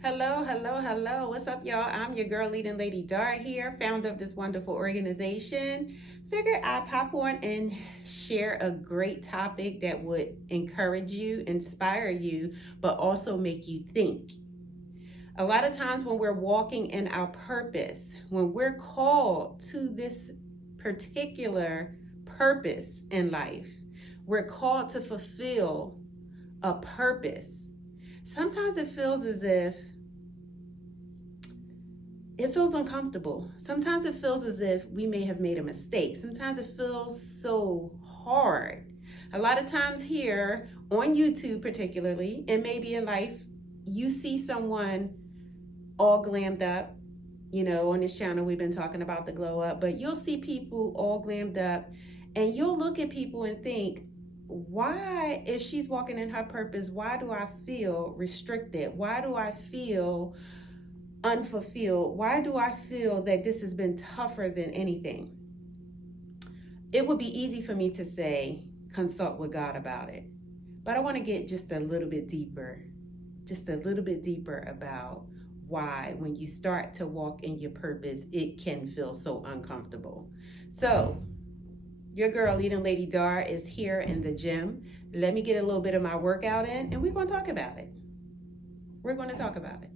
Hello, hello, hello. What's up, y'all? I'm your girl leading Lady Dar here, founder of this wonderful organization. Figured I'd pop on and share a great topic that would encourage you, inspire you, but also make you think. A lot of times when we're walking in our purpose, when we're called to this particular purpose in life, we're called to fulfill a purpose. Sometimes it feels uncomfortable. Sometimes it feels as if we may have made a mistake. Sometimes it feels so hard. A lot of times here on YouTube, particularly, and maybe in life, you see someone all glammed up. On this channel, we've been talking about the glow up, but you'll see people all glammed up, and you'll look at people and think, why, if she's walking in her purpose, why do I feel restricted? Why do I feel unfulfilled? Why do I feel that this has been tougher than anything? It would be easy for me to say, consult with God about it. But I want to get just a little bit deeper about why, when you start to walk in your purpose, it can feel so uncomfortable. So, your girl, leading Lady Dar, is here in the gym. Let me get a little bit of my workout in, and we're going to talk about it. We're going to talk about it.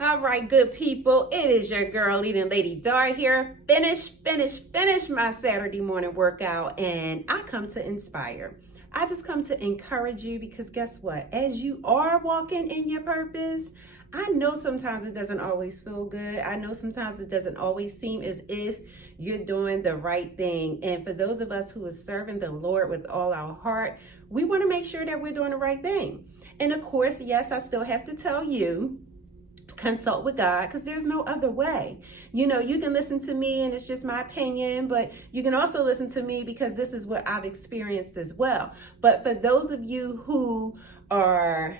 All right, good people. It is your girl, leading Lady Dar here. Finish my Saturday morning workout, and I come to inspire. I just come to encourage you because guess what? As you are walking in your purpose, I know sometimes it doesn't always feel good. I know sometimes it doesn't always seem as if you're doing the right thing. And for those of us who are serving the Lord with all our heart, we want to make sure that we're doing the right thing. And of course, yes, I still have to tell you, consult with God, because there's no other way. You can listen to me and it's just my opinion, but you can also listen to me because this is what I've experienced as well. But for those of you who are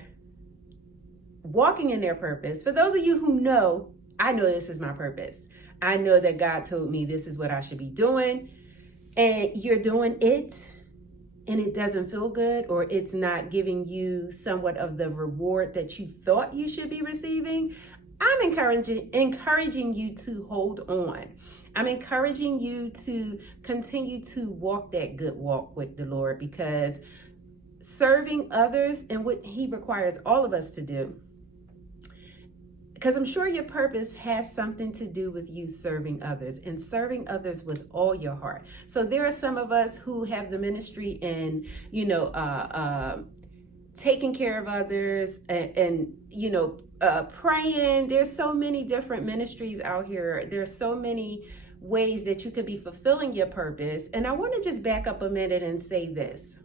walking in their purpose, for those of you who know, I know this is my purpose. I know that God told me this is what I should be doing, and you're doing it and it doesn't feel good, or it's not giving you somewhat of the reward that you thought you should be receiving, I'm encouraging you to hold on. I'm encouraging you to continue to walk that good walk with the Lord, because serving others and what He requires all of us to do, because I'm sure your purpose has something to do with you serving others and serving others with all your heart. So there are some of us who have the ministry in, taking care of others and praying. There's so many different ministries out here. There's so many ways that you could be fulfilling your purpose. And I want to just back up a minute and say this.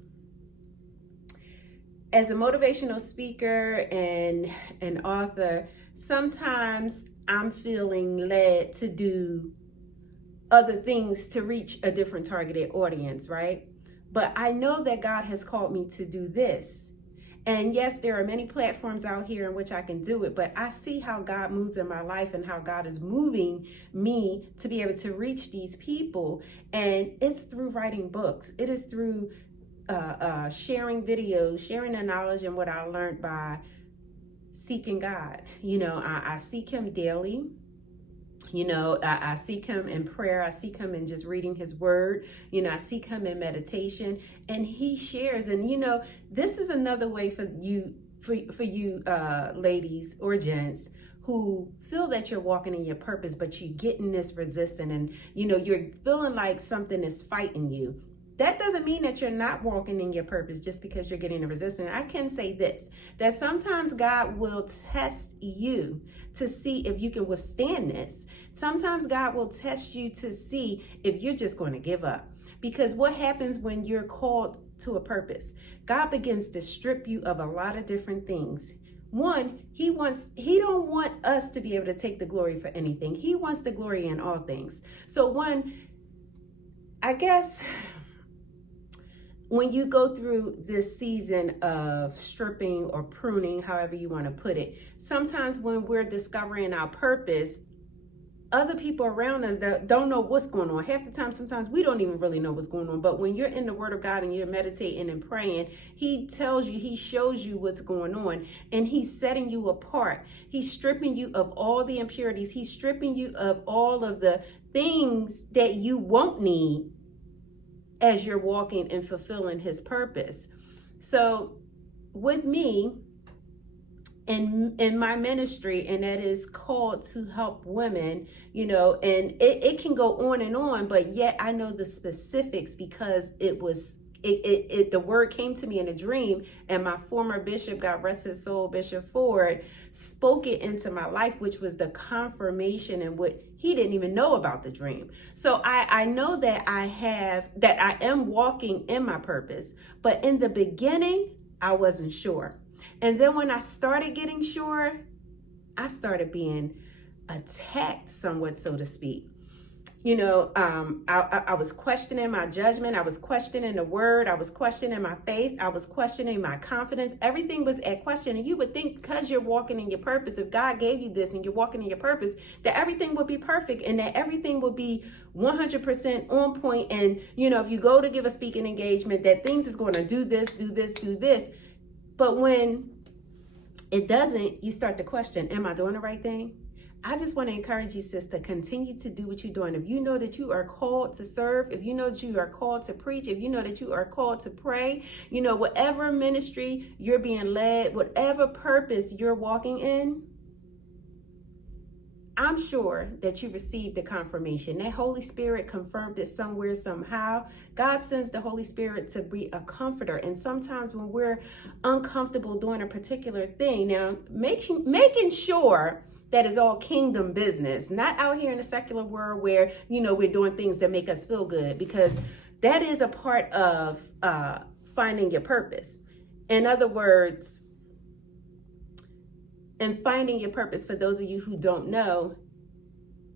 As a motivational speaker and an author, sometimes I'm feeling led to do other things to reach a different targeted audience, right? But I know that God has called me to do this. And yes, there are many platforms out here in which I can do it, but I see how God moves in my life and how God is moving me to be able to reach these people. And it's through writing books. It is through sharing videos, sharing the knowledge and what I learned by seeking God. I seek Him daily. I seek Him in prayer. I seek Him in just reading His word. I seek Him in meditation, and He shares. And this is another way for you, ladies or gents who feel that you're walking in your purpose, but you're getting this resistance, and you're feeling like something is fighting you. That doesn't mean that you're not walking in your purpose just because you're getting a resistance. I can say this, that sometimes God will test you to see if you can withstand this. Sometimes God will test you to see if you're just going to give up. Because what happens when you're called to a purpose? God begins to strip you of a lot of different things. One, he don't want us to be able to take the glory for anything. He wants the glory in all things. So I guess when you go through this season of stripping or pruning, however you want to put it, sometimes when we're discovering our purpose, other people around us that don't know what's going on. Half the time, sometimes we don't even really know what's going on. But when you're in the Word of God and you're meditating and praying, He tells you, He shows you what's going on, and He's setting you apart. He's stripping you of all the impurities. He's stripping you of all of the things that you won't need as you're walking and fulfilling His purpose. So with me, in my ministry, and that is called to help women, and it can go on, but yet I know the specifics because the word came to me in a dream, and my former bishop, God rest his soul, Bishop Ford, spoke it into my life, which was the confirmation and what he didn't even know about the dream. So I know that I am walking in my purpose, but in the beginning, I wasn't sure. And then when I started getting sure, I started being attacked somewhat, so to speak. I was questioning my judgment. I was questioning the word. I was questioning my faith. I was questioning my confidence. Everything was at question. And you would think because you're walking in your purpose, if God gave you this and you're walking in your purpose, that everything would be perfect and that everything would be 100% on point. And, if you go to give a speaking engagement, that things is going to do this, do this, do this. But when it doesn't, you start to question, am I doing the right thing? I just want to encourage you, sis, to continue to do what you're doing. If you know that you are called to serve, if you know that you are called to preach, if you know that you are called to pray, whatever ministry you're being led, whatever purpose you're walking in, I'm sure that you received the confirmation. That Holy Spirit confirmed it somewhere, somehow. God sends the Holy Spirit to be a comforter. And sometimes when we're uncomfortable doing a particular thing, now making sure that is all kingdom business, not out here in the secular world where, we're doing things that make us feel good, because that is a part of finding your purpose. In other words, and finding your purpose, for those of you who don't know,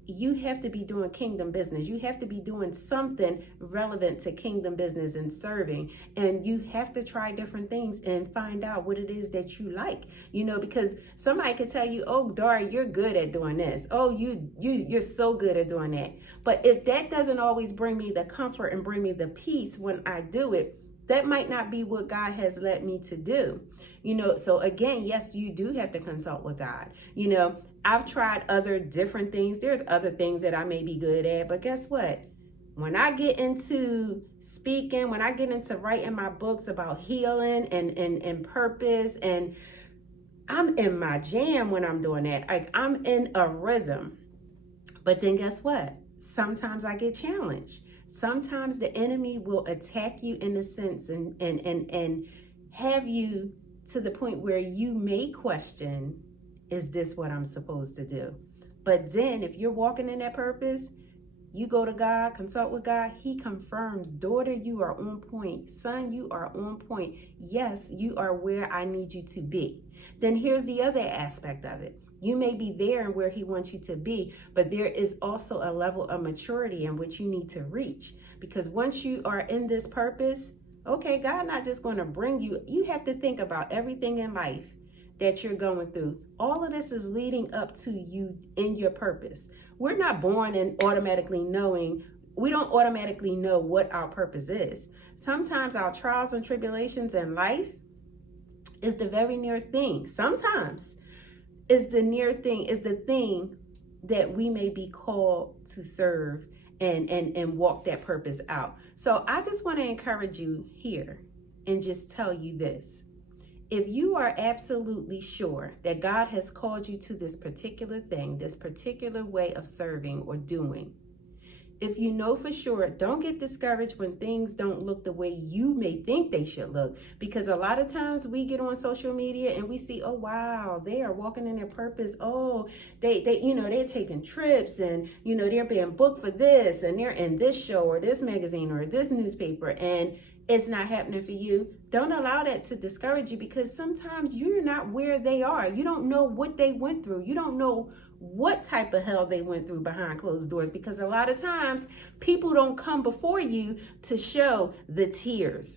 you have to be doing kingdom business. You have to be doing something relevant to kingdom business and serving. And you have to try different things and find out what it is that you like, because somebody could tell you, oh, Dar, you're good at doing this. Oh, you're so good at doing that. But if that doesn't always bring me the comfort and bring me the peace when I do it, that might not be what God has led me to do. So again, yes, you do have to consult with God. I've tried other different things. There's other things that I may be good at, but guess what? When I get into speaking, when I get into writing my books about healing and purpose, and I'm in my jam when I'm doing that. Like, I'm in a rhythm. But then guess what? Sometimes I get challenged. Sometimes the enemy will attack you in a sense and have you to the point where you may question, is this what I'm supposed to do? But then if you're walking in that purpose, you go to God, consult with God. He confirms, daughter, you are on point. Son, you are on point. Yes, you are where I need you to be. Then here's the other aspect of it. You may be there and where He wants you to be, but there is also a level of maturity in which you need to reach. Because once you are in this purpose, okay, God not just going to bring you. You have to think about everything in life that you're going through. All of this is leading up to you in your purpose. We're not born and automatically knowing. We don't automatically know what our purpose is. Sometimes our trials and tribulations in life is the very near thing. Sometimes is the near thing, is the thing that we may be called to serve and walk that purpose out. So I just want to encourage you here and just tell you this. If you are absolutely sure that God has called you to this particular thing, this particular way of serving or doing, if you know for sure, don't get discouraged when things don't look the way you may think they should look. Because a lot of times we get on social media and we see, oh, wow, they are walking in their purpose. Oh, they're taking trips and, they're being booked for this and they're in this show or this magazine or this newspaper and it's not happening for you. Don't allow that to discourage you, because sometimes you're not where they are. You don't know what they went through. You don't know what type of hell they went through behind closed doors, because a lot of times people don't come before you to show the tears.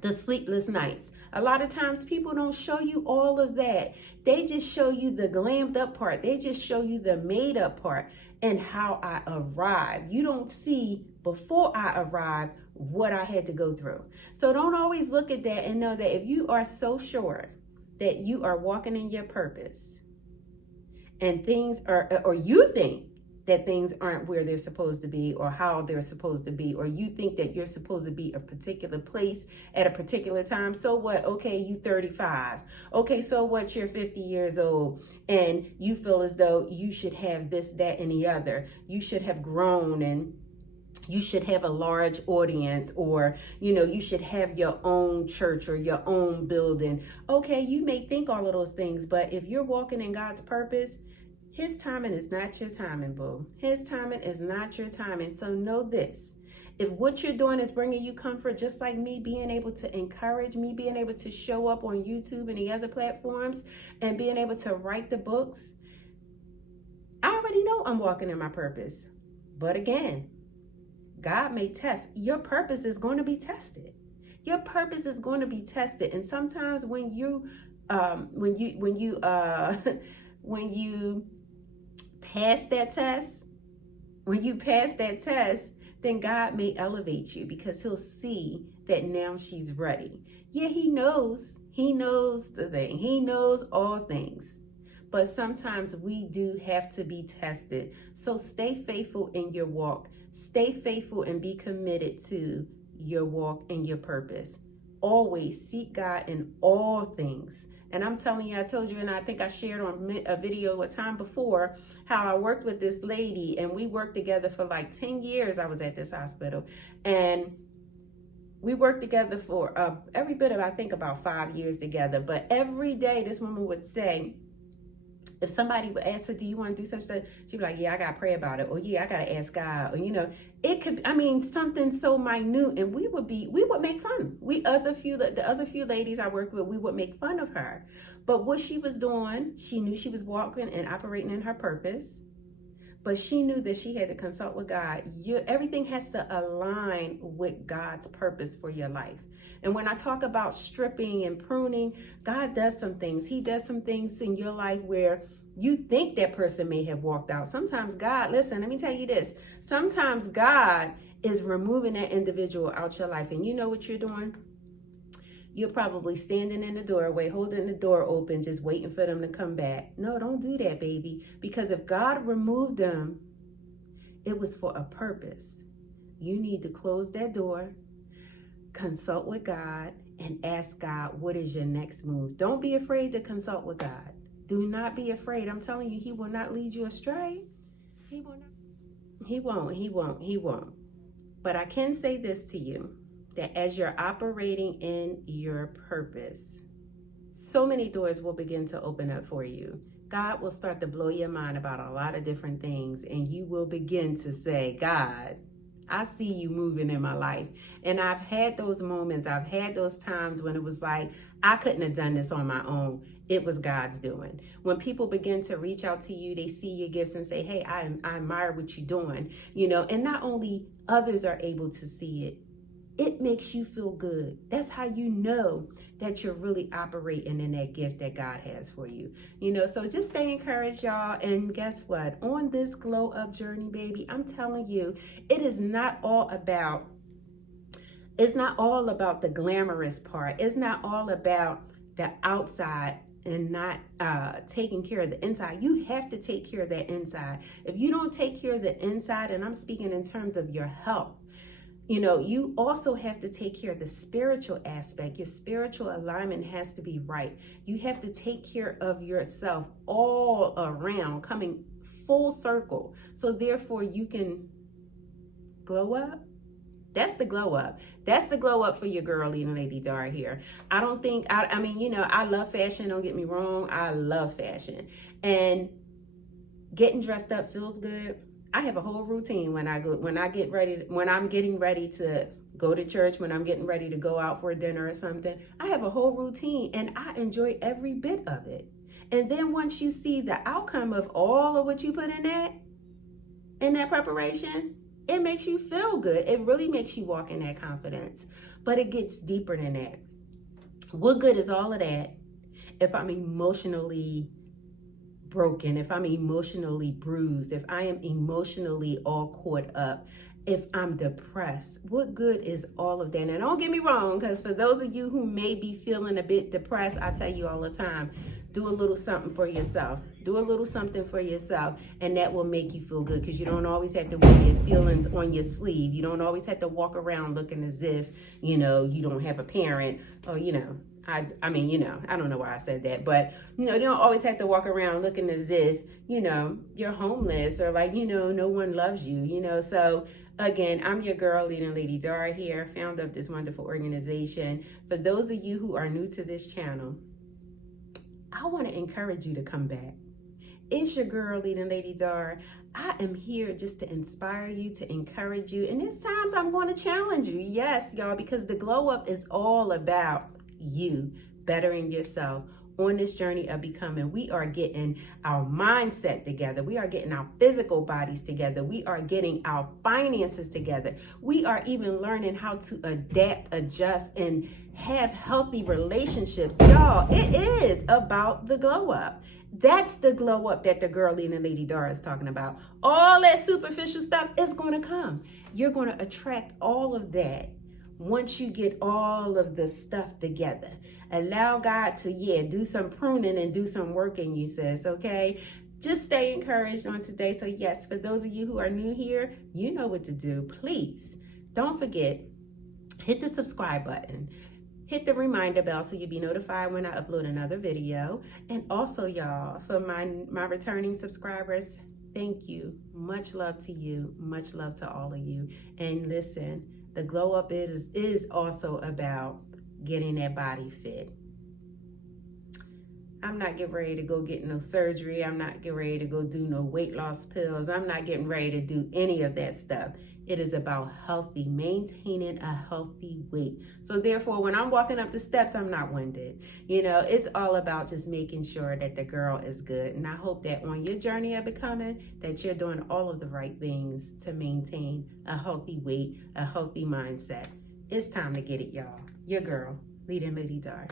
the sleepless nights. A lot of times people don't show you all of that. They just show you the glammed up part. They just show you the made up part and how I arrived. You don't see before I arrived what I had to go through. So don't always look at that and know that if you are so sure that you are walking in your purpose and things are, or you think that things aren't where they're supposed to be or how they're supposed to be, or you think that you're supposed to be a particular place at a particular time. So what? Okay, you 35. Okay, so what? You're 50 years old and you feel as though you should have this, that, and the other. You should have grown and you should have a large audience, or, you should have your own church or your own building. Okay, you may think all of those things, but if you're walking in God's purpose, His timing is not your timing, boo. His timing is not your timing. So know this. If what you're doing is bringing you comfort, just like me being able to encourage, me being able to show up on YouTube and the other platforms and being able to write the books, I already know I'm walking in my purpose. But again, God may test. Your purpose is going to be tested. Your purpose is going to be tested. And sometimes when you pass that test, then God may elevate you because He'll see that now she's ready. Yeah, He knows the thing. He knows all things. But sometimes we do have to be tested. So stay faithful in your walk. Stay faithful and be committed to your walk and your purpose. Always seek God in all things. And I'm telling you, I told you, and I think I shared on a video a time before, how I worked with this lady and we worked together for like 10 years. I was at this hospital and we worked together for every bit of, I think, about 5 years together. But every day this woman would say, if somebody would ask her, do you want to do such a, she'd be like, yeah, I got to pray about it. Or yeah, I got to ask God. Or, it could, something so minute. And we would make fun. The other few ladies I worked with, we would make fun of her. But what she was doing, she knew she was walking and operating in her purpose. But she knew that she had to consult with God. Everything has to align with God's purpose for your life. And when I talk about stripping and pruning, God does some things. He does some things in your life where you think that person may have walked out. Sometimes God, listen, let me tell you this. Sometimes God is removing that individual out your life. And you know what you're doing? You're probably standing in the doorway, holding the door open, just waiting for them to come back. No, don't do that, baby. Because if God removed them, it was for a purpose. You need to close that door, consult with God, and ask God, what is your next move? Don't be afraid to consult with God. Do not be afraid. I'm telling you, He will not lead you astray. He will not. He won't. But I can say this to you, that as you're operating in your purpose, so many doors will begin to open up for you. God will start to blow your mind about a lot of different things, and you will begin to say, God, I see you moving in my life. And I've had those moments. I've had those times when it was like, I couldn't have done this on my own. It was God's doing. When people begin to reach out to you, they see your gifts and say, hey, I admire what you're doing. And not only others are able to see it, it makes you feel good. That's how you know that you're really operating in that gift that God has for you. So just stay encouraged, y'all. And guess what? On this glow up journey, baby, I'm telling you, it is not all about the glamorous part. It's not all about the outside and not taking care of the inside. You have to take care of that inside. If you don't take care of the inside, and I'm speaking in terms of your health, you also have to take care of the spiritual aspect. Your spiritual alignment has to be right. You have to take care of yourself all around, coming full circle. So therefore you can glow up. That's the glow up. That's the glow up for your girl, Lady Dar here. I love fashion. Don't get me wrong. I love fashion. And getting dressed up feels good. I have a whole routine when I'm getting ready to go to church, when I'm getting ready to go out for dinner or something. I have a whole routine and I enjoy every bit of it. And then once you see the outcome of all of what you put in that preparation, It makes you feel good. It really makes you walk in that confidence. But it gets deeper than that. What good is all of that if I'm emotionally broken, if I'm emotionally bruised, if I am emotionally all caught up, if I'm depressed? What good is all of that? And don't get me wrong, because for those of you who may be feeling a bit depressed, I tell you all the time, do a little something for yourself. Do a little something for yourself, and that will make you feel good, because you don't always have to wear your feelings on your sleeve. You don't always have to walk around looking as if, you don't have a parent, or, I mean, I don't know why I said that, but, you don't always have to walk around looking as if, you're homeless, or like, no one loves you, So again, I'm your girl, leading Lady Dar here, founder of this wonderful organization. For those of you who are new to this channel, I want to encourage you to come back. It's your girl, leading Lady Dar. I am here just to inspire you, to encourage you. And there's times I'm going to challenge you. Yes, y'all, because the glow up is all about you bettering yourself on this journey of becoming. We are getting our mindset together. We are getting our physical bodies together. We are getting our finances together. We are even learning how to adapt, adjust, and have healthy relationships. Y'all, it is about the glow up. That's the glow up that the girl leading Lady Dar is talking about. All that superficial stuff is going to come. You're going to attract all of that once you get all of the stuff together. Allow God to, do some pruning and do some work in you, sis, okay? Just stay encouraged on today. So yes, for those of you who are new here, you know what to do. Please don't forget, hit the subscribe button. Hit the reminder bell so you'll be notified when I upload another video. And also, y'all, for my returning subscribers, thank you. Much love to you. Much love to all of you. And listen, the glow up is also about getting that body fit. I'm not getting ready to go get no surgery. I'm not getting ready to go do no weight loss pills. I'm not getting ready to do any of that stuff. It is about maintaining a healthy weight. So therefore, when I'm walking up the steps, I'm not winded. It's all about just making sure that the girl is good. And I hope that on your journey of becoming, that you're doing all of the right things to maintain a healthy weight, a healthy mindset. It's time to get it, y'all. Your girl, leading Lady Dar.